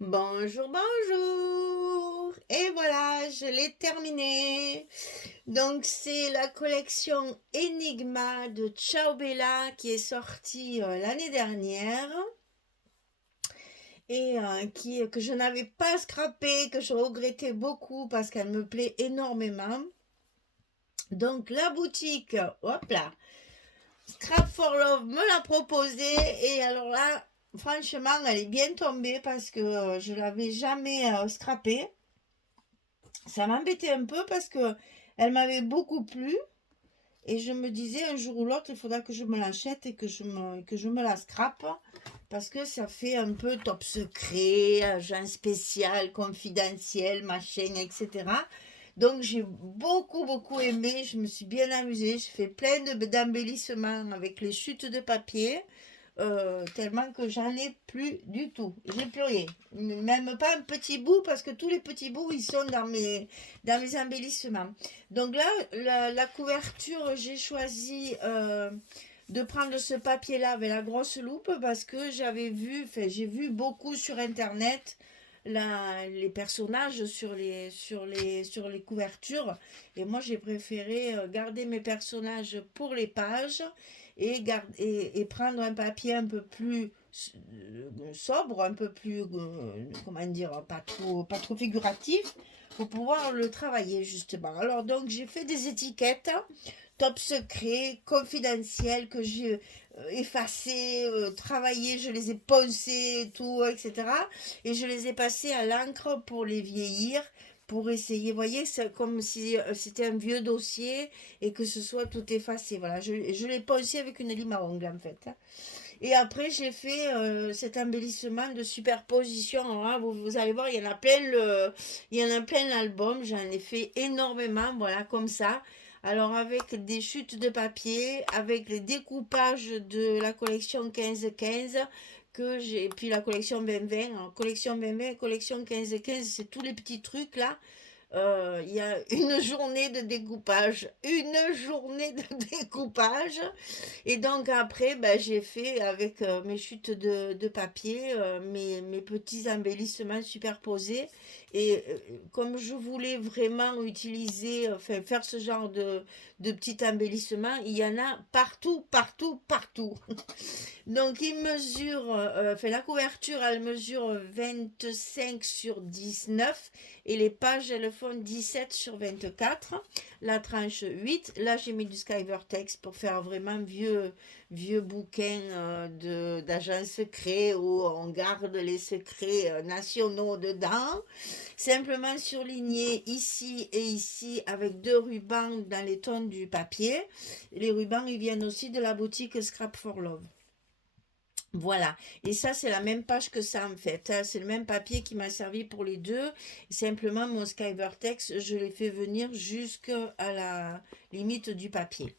Bonjour, bonjour! Et voilà, je l'ai terminé. Donc, c'est la collection Enigma de Ciao Bella qui est sortie l'année dernière et que je n'avais pas scrappé, que je regrettais beaucoup parce qu'elle me plaît énormément. Donc, la boutique, hop là, Scrap for Love me l'a proposée et alors là, franchement, elle est bien tombée parce que je l'avais jamais scrappée. Ça m'embêtait un peu parce que elle m'avait beaucoup plu et je me disais un jour ou l'autre il faudra que je me l'achète et que je me la scrape parce que ça fait un peu top secret, agent spécial, confidentiel, machin, etc. Donc j'ai beaucoup aimé, je me suis bien amusée, j'ai fait plein d'embellissements avec les chutes de papier. Tellement que j'en ai plus du tout. J'ai plus rien. Même pas un petit bout parce que tous les petits bouts ils sont dans mes embellissements. Donc là, la couverture, j'ai choisi de prendre ce papier-là avec la grosse loupe parce que j'ai vu beaucoup sur internet les personnages sur les couvertures et moi j'ai préféré garder mes personnages pour les pages et prendre un papier un peu plus sobre, un peu plus, comment dire, pas trop figuratif, pour pouvoir le travailler justement. Alors donc j'ai fait des étiquettes top secret, confidentielles que j'ai effacées, travaillées, je les ai poncées, tout, etc. Et je les ai passées à l'encre pour les vieillir, pour essayer, vous voyez, c'est comme si c'était un vieux dossier et que ce soit tout effacé. Voilà, je l'ai poncé avec une lime à ongles en fait. Et après, j'ai fait cet embellissement de superposition. Alors là, vous allez voir, il y en a plein l'album. J'en ai fait énormément, voilà, comme ça. Alors, avec des chutes de papier, avec les découpages de la collection 15-15 que j'ai, puis la collection 20-20. Alors, collection 20-20, collection 15-15, c'est tous les petits trucs là. Il y a une journée de découpage, une journée de découpage. Et donc après, ben, j'ai fait avec mes chutes de papier, mes petits embellissements superposés. Et comme je voulais vraiment utiliser, enfin faire ce genre de petits embellissements, il y en a partout. Donc il mesure, enfin la couverture, elle mesure 25 sur 19 et les pages, elles font 17 sur 24. La tranche 8. Là, j'ai mis du Skyvertex pour faire vraiment vieux bouquin d'agents secrets où on garde les secrets nationaux dedans. Simplement surligné ici et ici avec deux rubans dans les tons du papier. Les rubans, ils viennent aussi de la boutique Scrap for Love. Voilà, et ça c'est la même page que ça en fait, hein. C'est le même papier qui m'a servi pour les deux. Simplement mon Skyvertex, je l'ai fait venir jusqu'à la limite du papier.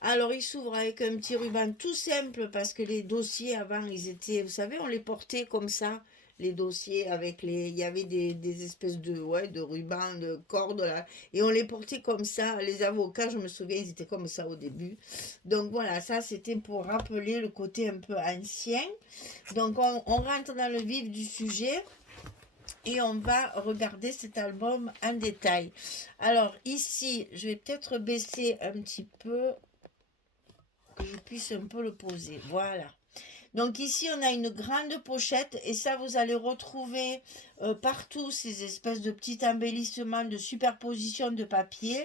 Alors il s'ouvre avec un petit ruban tout simple parce que les dossiers avant ils étaient, vous savez, on les portait comme ça, les dossiers avec il y avait des espèces de, ouais, de rubans, de cordes là, et on les portait comme ça. Les avocats, je me souviens, ils étaient comme ça au début. Donc voilà, ça c'était pour rappeler le côté un peu ancien. Donc on rentre dans le vif du sujet et on va regarder cet album en détail. Alors ici, je vais peut-être baisser un petit peu que je puisse un peu le poser. Voilà. Donc ici, on a une grande pochette et ça, vous allez retrouver partout ces espèces de petits embellissements de superposition de papier.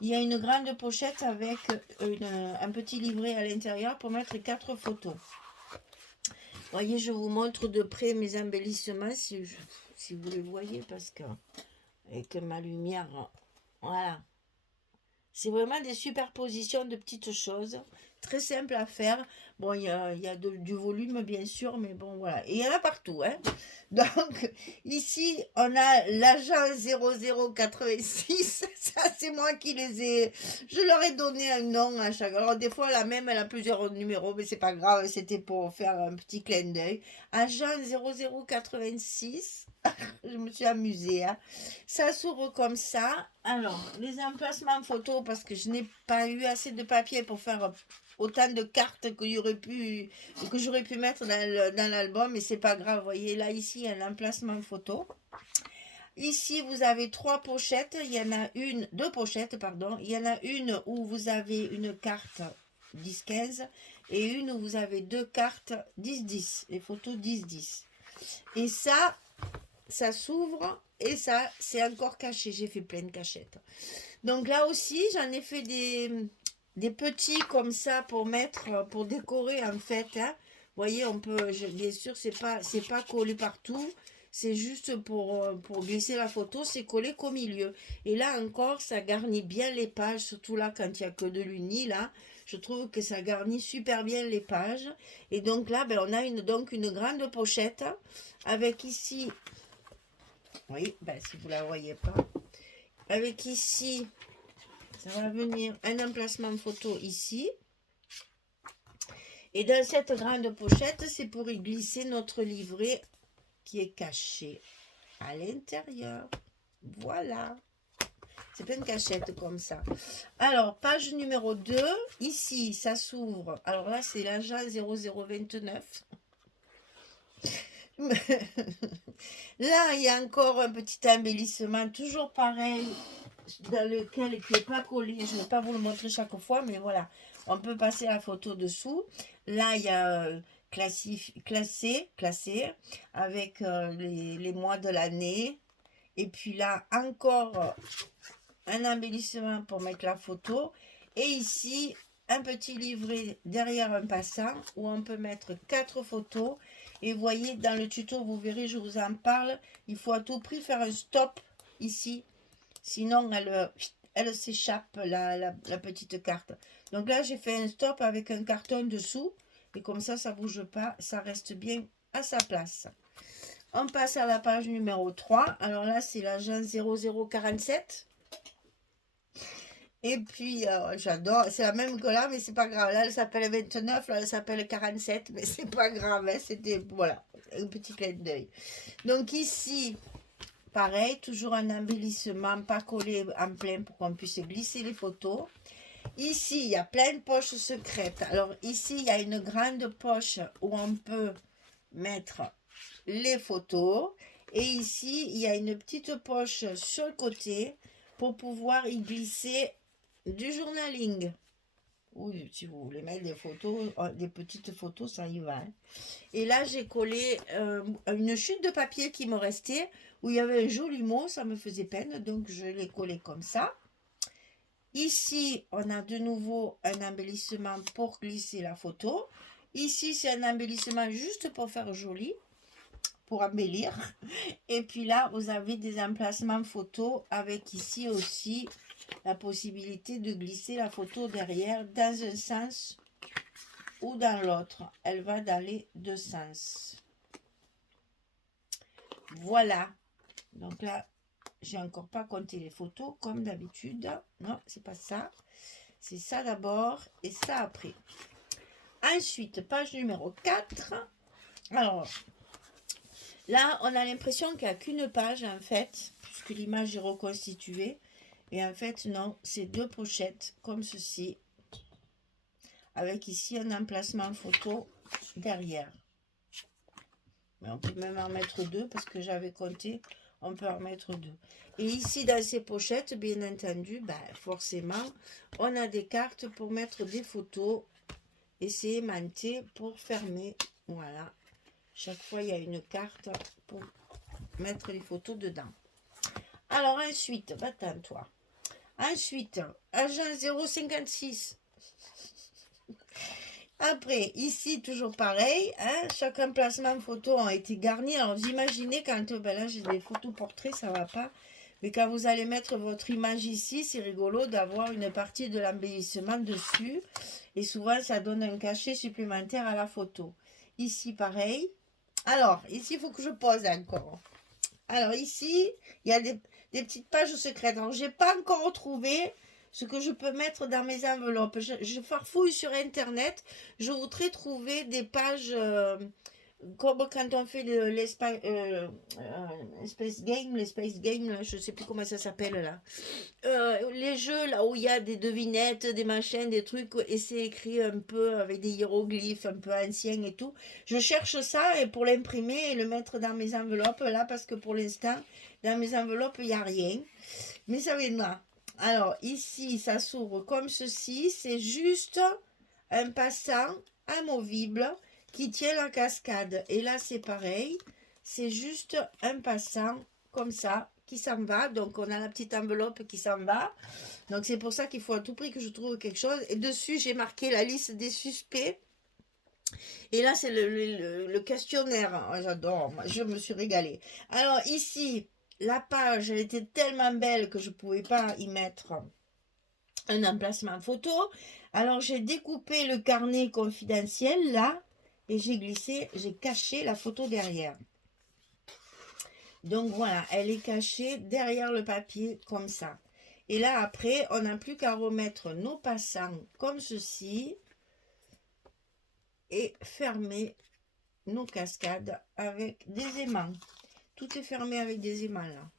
Il y a une grande pochette avec un petit livret à l'intérieur pour mettre quatre photos. Voyez, je vous montre de près mes embellissements si vous les voyez parce que avec ma lumière, voilà. C'est vraiment des superpositions de petites choses, très simples à faire. Bon, il y a du volume, bien sûr, mais bon, voilà. Et il y en a partout, hein. Donc, ici, on a l'agent 0086. Ça, c'est moi qui les ai... Je leur ai donné un nom à chaque... Alors, des fois, la même, elle a plusieurs numéros, mais c'est pas grave. C'était pour faire un petit clin d'œil. Agent 0086. Je me suis amusée, hein. Ça s'ouvre comme ça. Alors, les emplacements photo, parce que je n'ai pas eu assez de papier pour faire autant de cartes que j'aurais pu mettre dans l'album, mais c'est pas grave. Vous voyez, là, ici, il y a un emplacement photo. Ici, vous avez 3 pochettes. Il y en a deux pochettes, pardon. Il y en a une où vous avez une carte 10-15 et une où vous avez 2 cartes 10-10. Les photos 10-10. Et ça s'ouvre et ça, c'est encore caché. J'ai fait plein de cachettes. Donc là aussi, j'en ai fait des petits comme ça pour mettre, pour décorer en fait. Hein. Vous voyez, on peut, bien sûr, c'est pas collé partout. C'est juste pour glisser la photo, c'est collé qu'au milieu. Et là encore, ça garnit bien les pages, surtout là quand il n'y a que de l'uni, là. Je trouve que ça garnit super bien les pages. Et donc là, ben, on a donc une grande pochette avec ici, oui, ben, si vous ne la voyez pas, avec ici, ça va venir un emplacement photo ici. Et dans cette grande pochette, c'est pour y glisser notre livret qui est caché à l'intérieur. Voilà. C'est plein de cachettes comme ça. Alors, page numéro 2. Ici, ça s'ouvre. Alors là, c'est l'agent 0029. Là, il y a encore un petit embellissement, toujours pareil, dans lequel qui n'est pas collé. Je ne vais pas vous le montrer chaque fois, mais voilà. On peut passer la photo dessous. Là, il y a classé avec les mois de l'année. Et puis là, encore un embellissement pour mettre la photo. Et ici, un petit livret derrière un passant où on peut mettre 4 photos. Et vous voyez, dans le tuto, vous verrez, je vous en parle. Il faut à tout prix faire un stop ici. Sinon, elle s'échappe, la petite carte. Donc là, j'ai fait un stop avec un carton dessous. Et comme ça ne bouge pas. Ça reste bien à sa place. On passe à la page numéro 3. Alors là, c'est l'agent 0047. Et puis, j'adore. C'est la même que là, mais c'est pas grave. Là, elle s'appelle 29. Là, elle s'appelle 47. Mais c'est pas grave. Hein, c'était, voilà, un petit clin d'œil. Donc ici, pareil, toujours un embellissement, pas collé en plein pour qu'on puisse glisser les photos. Ici, il y a plein de poches secrètes. Alors ici, il y a une grande poche où on peut mettre les photos. Et ici, il y a une petite poche sur le côté pour pouvoir y glisser du journaling. Ou si vous voulez mettre des photos, des petites photos, ça y va. Hein. Et là, j'ai collé une chute de papier qui me restait, où il y avait un joli mot, ça me faisait peine, donc je l'ai collé comme ça. Ici, on a de nouveau un embellissement pour glisser la photo. Ici, c'est un embellissement juste pour faire joli, pour embellir. Et puis là, vous avez des emplacements photos avec ici aussi la possibilité de glisser la photo derrière dans un sens ou dans l'autre. Elle va dans les deux sens. Voilà. Donc là, j'ai encore pas compté les photos comme d'habitude. Non, c'est pas ça. C'est ça d'abord et ça après. Ensuite, page numéro 4. Alors, là, on a l'impression qu'il n'y a qu'une page en fait, puisque l'image est reconstituée. Et en fait, non, c'est 2 pochettes comme ceci. Avec ici un emplacement photo derrière. Mais on peut même en mettre 2 parce que j'avais compté, on peut en mettre 2. Et ici, dans ces pochettes, bien entendu, forcément, on a des cartes pour mettre des photos. Et c'est aimanté pour fermer. Voilà. Chaque fois, il y a une carte pour mettre les photos dedans. Alors ensuite, va-t'en-toi. Ensuite, agent 056. Après, ici, toujours pareil. Hein, chaque emplacement photo a été garni. Alors, vous imaginez quand... là, j'ai des photos portraits, ça va pas. Mais quand vous allez mettre votre image ici, c'est rigolo d'avoir une partie de l'embellissement dessus. Et souvent, ça donne un cachet supplémentaire à la photo. Ici, pareil. Alors, ici, il faut que je pose encore. Alors, ici, il y a des petites pages secrètes. Alors, je n'ai pas encore retrouvé ce que je peux mettre dans mes enveloppes. Je farfouille sur Internet. Je voudrais trouver des pages comme quand on fait l'espace Space Game, les Space Game, là, je sais plus comment ça s'appelle là. Les jeux là où il y a des devinettes, des machins, des trucs, et c'est écrit un peu avec des hiéroglyphes un peu anciens et tout. Je cherche ça et pour l'imprimer et le mettre dans mes enveloppes là, parce que pour l'instant, dans mes enveloppes, il n'y a rien. Mais ça viendra. Alors ici, ça s'ouvre comme ceci. C'est juste un passant amovible qui tient la cascade. Et là, c'est pareil. C'est juste un passant comme ça qui s'en va. Donc, on a la petite enveloppe qui s'en va. Donc, c'est pour ça qu'il faut à tout prix que je trouve quelque chose. Et dessus, j'ai marqué la liste des suspects. Et là, c'est le questionnaire. Oh, j'adore. Je me suis régalée. Alors, ici, la page, elle était tellement belle que je ne pouvais pas y mettre un emplacement photo. Alors, j'ai découpé le carnet confidentiel, là, et j'ai caché la photo derrière. Donc, voilà, elle est cachée derrière le papier, comme ça. Et là, après, on n'a plus qu'à remettre nos passants comme ceci et fermer nos cascades avec des aimants. Tout est fermé avec des aimants là.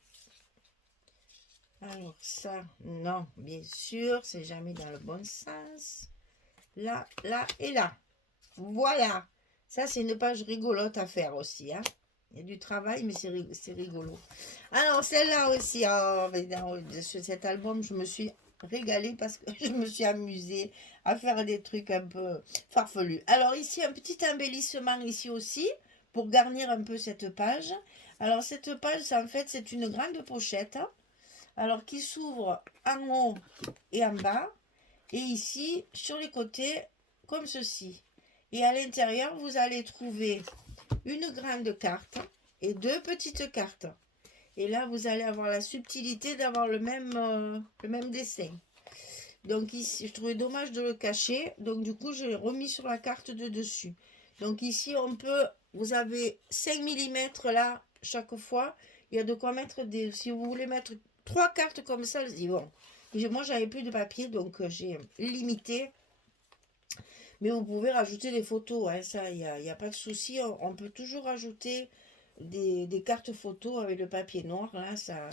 Alors ça, non, bien sûr, c'est jamais dans le bon sens. Là, là et là. Voilà. Ça, c'est une page rigolote à faire aussi. Hein. Il y a du travail, mais c'est rigolo. Alors, celle-là aussi, oh, mais dans cet album, je me suis régalée parce que je me suis amusée à faire des trucs un peu farfelus. Alors, ici, un petit embellissement ici aussi pour garnir un peu cette page. Alors, cette page, en fait, c'est une grande pochette. Alors, qui s'ouvre en haut et en bas. Et ici, sur les côtés, comme ceci. Et à l'intérieur, vous allez trouver une grande carte et deux petites cartes. Et là, vous allez avoir la subtilité d'avoir le même dessin. Donc ici, je trouvais dommage de le cacher. Donc du coup, je l'ai remis sur la carte de dessus. Donc ici, on peut, vous avez 5 mm là, chaque fois. Il y a de quoi mettre des, si vous voulez mettre 3 cartes comme ça, c'est bon. Moi, j'avais plus de papier, donc j'ai limité. Mais vous pouvez rajouter des photos, hein, ça, il n'y a pas de souci. On peut toujours rajouter des cartes photos avec le papier noir, là, ça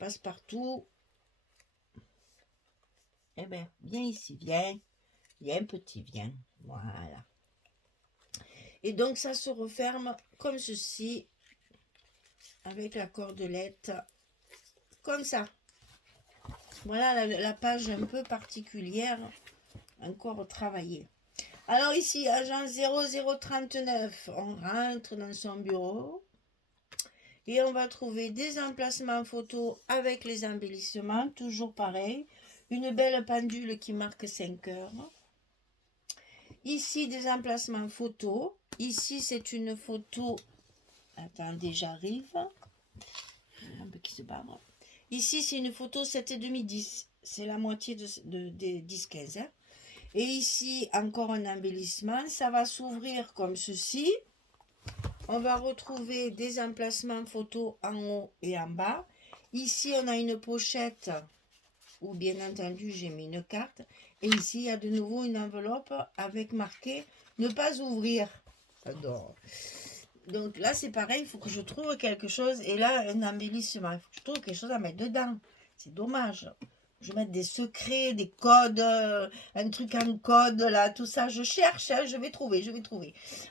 passe partout. Eh bien, viens ici, viens. Viens, petit, viens. Voilà. Et donc, ça se referme comme ceci, avec la cordelette, comme ça. Voilà la page un peu particulière, encore travaillée. Alors ici, agent 0039, on rentre dans son bureau et on va trouver des emplacements photos avec les embellissements, toujours pareil. Une belle pendule qui marque 5 heures. Ici, des emplacements photos. Ici, c'est une photo. Attendez, j'arrive. Un peu qui se barre. Ici, c'est une photo 7,5-10. C'est la moitié des 10-15. Hein. Et ici, encore un embellissement. Ça va s'ouvrir comme ceci. On va retrouver des emplacements photos en haut et en bas. Ici, on a une pochette où, bien entendu, j'ai mis une carte. Et ici, il y a de nouveau une enveloppe avec marqué « Ne pas ouvrir ». J'adore. Donc là, c'est pareil, il faut que je trouve quelque chose. Et là, un embellissement. Il faut que je trouve quelque chose à mettre dedans. C'est dommage. Je vais mettre des secrets, des codes, un truc en code, là, tout ça. Je cherche, hein, je vais trouver.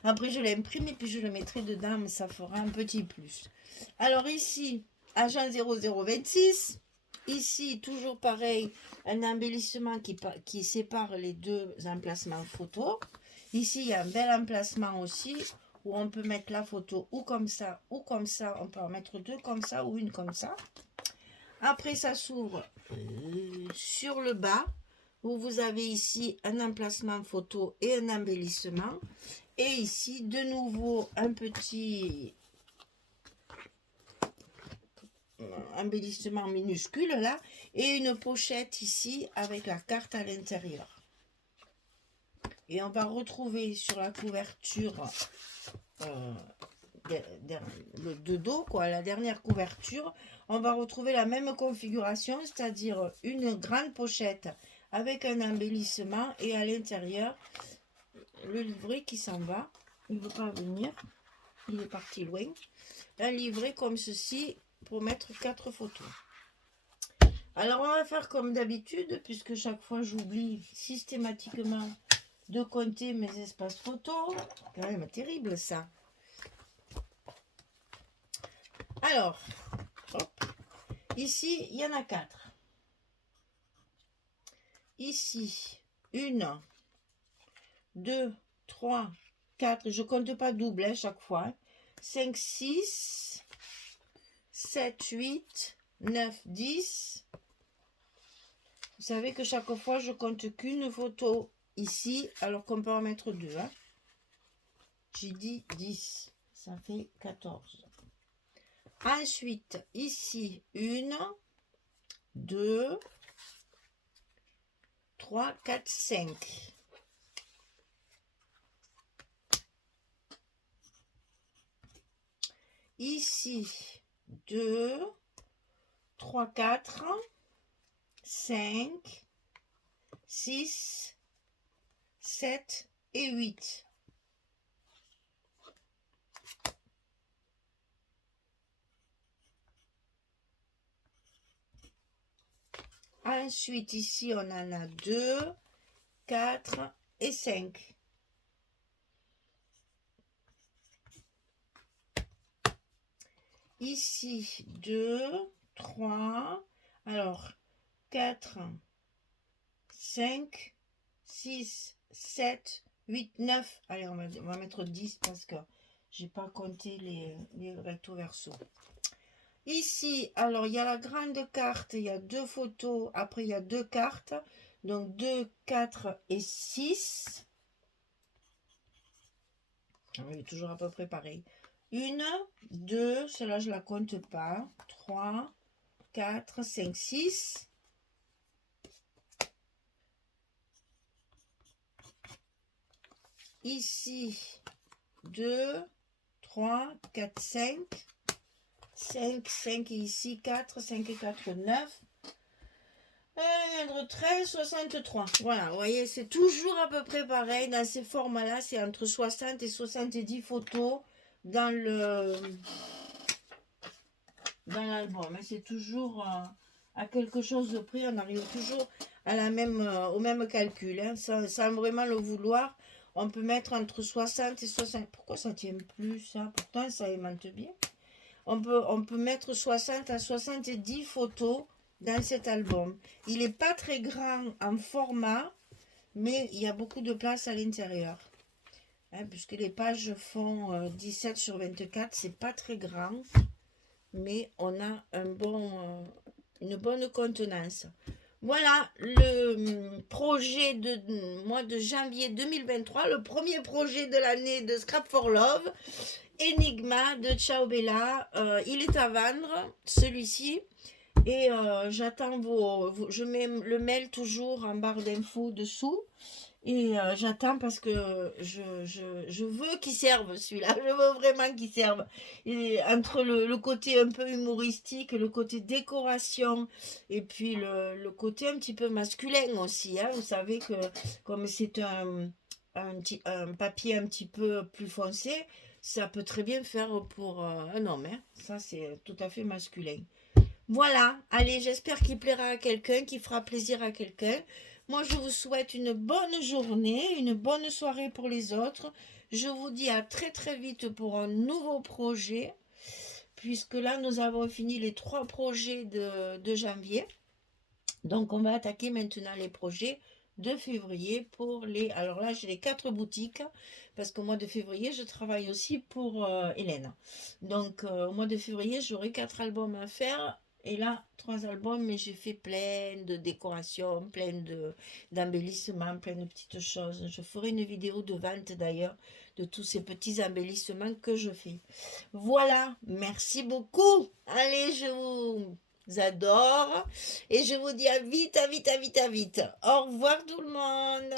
Après, je l'imprime et puis je le mettrai dedans, mais ça fera un petit plus. Alors ici, agent 0026. Ici, toujours pareil, un embellissement qui sépare les deux emplacements photo. Ici, il y a un bel emplacement aussi où on peut mettre la photo ou comme ça ou comme ça. On peut en mettre deux comme ça ou une comme ça. Après, ça s'ouvre sur le bas où vous avez ici un emplacement photo et un embellissement. Et ici, de nouveau, un petit embellissement minuscule là et une pochette ici avec la carte à l'intérieur. Et on va retrouver sur la couverture de dos, quoi, la dernière couverture, on va retrouver la même configuration, c'est-à-dire une grande pochette avec un embellissement et à l'intérieur le livret qui s'en va. il ne veut pas venir. Il est parti loin. Un livret comme ceci pour mettre 4 photos. Alors, on va faire comme d'habitude, puisque chaque fois, j'oublie systématiquement de compter mes espaces photos. C'est quand même terrible, ça. Alors, hop. Ici, il y en a 4. Ici, 1, 2, 3, 4. Je ne compte pas double hein, chaque fois. 5, 6, 7, 8, 9, 10. Vous savez que chaque fois, je compte qu'une photo ici, alors qu'on peut en mettre 2. Hein. J'ai dit 10. Ça fait 14. Ensuite, ici, 1, 2, 3, 4, 5. Ici, 2, 3, 4, 5, 6, 7 et 8. Ensuite, ici, on en a 2, 4 et 5. Ici, 2, 3, alors 4, 5, 6, 7, 8, 9. Allez, on va mettre 10 parce que j'ai pas compté les recto verso. Ici, alors il y a la grande carte, il y a 2 photos, après il y a 2 cartes, donc 2, 4 et 6. Il est toujours à peu près pareil. 1, 2, celle-là je la compte pas, 3, 4, 5, 6. Ici, 2, 3, 4, 5. 5, 5 et ici 4, 5 et 4, 9. 13, 63. Voilà, vous voyez, c'est toujours à peu près pareil. Dans ces formats-là, c'est entre 60 et 70 photos dans l'album. C'est toujours à quelque chose de près. On arrive toujours à au même calcul. Hein. Sans vraiment le vouloir, on peut mettre entre 60 et 60. Pourquoi ça ne tient plus, ça? Pourtant, ça aimante bien. On peut mettre 60 à 70 photos dans cet album. Il n'est pas très grand en format, mais il y a beaucoup de place à l'intérieur. Hein, puisque les pages font 17 sur 24, c'est pas très grand, mais on a une bonne contenance. Voilà le projet de mois de janvier 2023, le premier projet de l'année de Scrap for Love. Enigma de Ciao Bella, il est à vendre, celui-ci. Et j'attends je mets le mail toujours en barre d'infos dessous. Et j'attends parce que je veux qu'il serve celui-là. Je veux vraiment qu'il serve. Et entre le côté un peu humoristique, le côté décoration et puis le côté un petit peu masculin aussi. Hein. Vous savez que comme c'est un papier un petit peu plus foncé, ça peut très bien faire pour un homme. Hein. Ça, c'est tout à fait masculin. Voilà, allez, j'espère qu'il plaira à quelqu'un, qu'il fera plaisir à quelqu'un. Moi, je vous souhaite une bonne journée, une bonne soirée pour les autres. Je vous dis à très très vite pour un nouveau projet, puisque là, nous avons fini les 3 projets de janvier. Donc, on va attaquer maintenant les projets de février pour les... Alors là, j'ai les 4 boutiques, parce qu'au mois de février, je travaille aussi pour Hélène. Donc, au mois de février, j'aurai 4 albums à faire. Et là, 3 albums, mais j'ai fait plein de décorations, plein d'embellissements, plein de petites choses. Je ferai une vidéo de vente d'ailleurs de tous ces petits embellissements que je fais. Voilà, merci beaucoup. Allez, je vous adore et je vous dis à vite, à vite, à vite, à vite. Au revoir tout le monde.